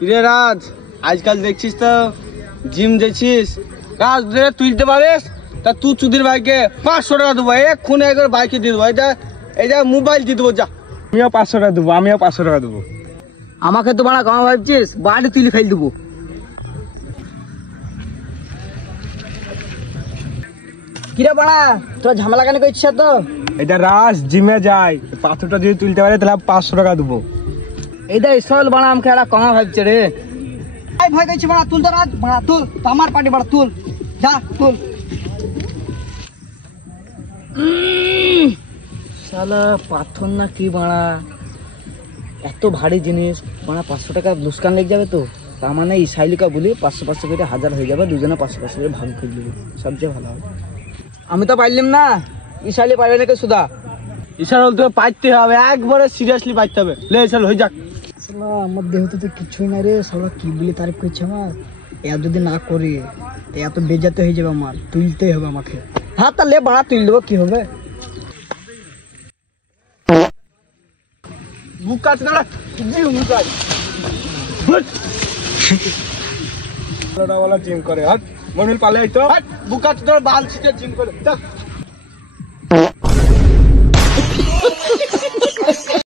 কিরে রাজ, আজকাল দেখছিস তো জিম যাচ্ছিস। রাজ তুলতে পারিস তা তুই চুদির ভাইকে 500 টাকা দেবো, এক্ষুনি একবার বাইকে দিয়ে দেবো। এইটা মোবাইল দিয়ে দেবো। যা, আমিও 500 টাকা দেবো, আমিও 500 টাকা দেবো। আমাকে তো বাড়া কমা ভাবছিস, বাড়ি তুলে ফেল দেবো। কিরে বাড়া, তোর ঝামেলা কেন করছিস তো? এটা রাজ জিমে যায়, 500 টাকা যদি তুলতে পারে তাহলে 500 টাকা দেবো। এইটা ইসল বাড়া আমাকে একটা কমা ভাবছে রে। ভয় করছি বাড়া, তুল তো রাজ বাড়া, তুল আমার পার্টি বাড়া, তুল যা তুল। শালা পাথর না কি বাড়া, এত ভারী জিনিস বাড়া, 500 টাকা লুস্কান লেগে যাবে তো। তার মানে এই শাইলিকা বলি 500 করে 1000 হয়ে যাবে, দুজনে 500 করে ভাগ করে দেবো, সবচেয়ে ভালো হবে। আমি তো পারলাম না, ইশালি পারবে নাকি সুধা? ইশার হল তোকে পাইতে হবে, একবারে সিরিয়াসলি পাইতে হবে। লে চল হয়ে যাক। শালা আমার দেহতে তো কিছুই নাই রে, শালা কি বলে তারিফ করছে আমার। এত যদি না করি এত বেজাতে হয়ে যাবে আমার, তুলতেই হবে আমাকে। হ্যাঁ তাহলে বাড়া তুল দেবো, কি হবে। বুক কাটছে না বুক কাট। জিম করে হাট মমিল পালে তো বুক কাটছে তোর বাল ছিটে জিম করে।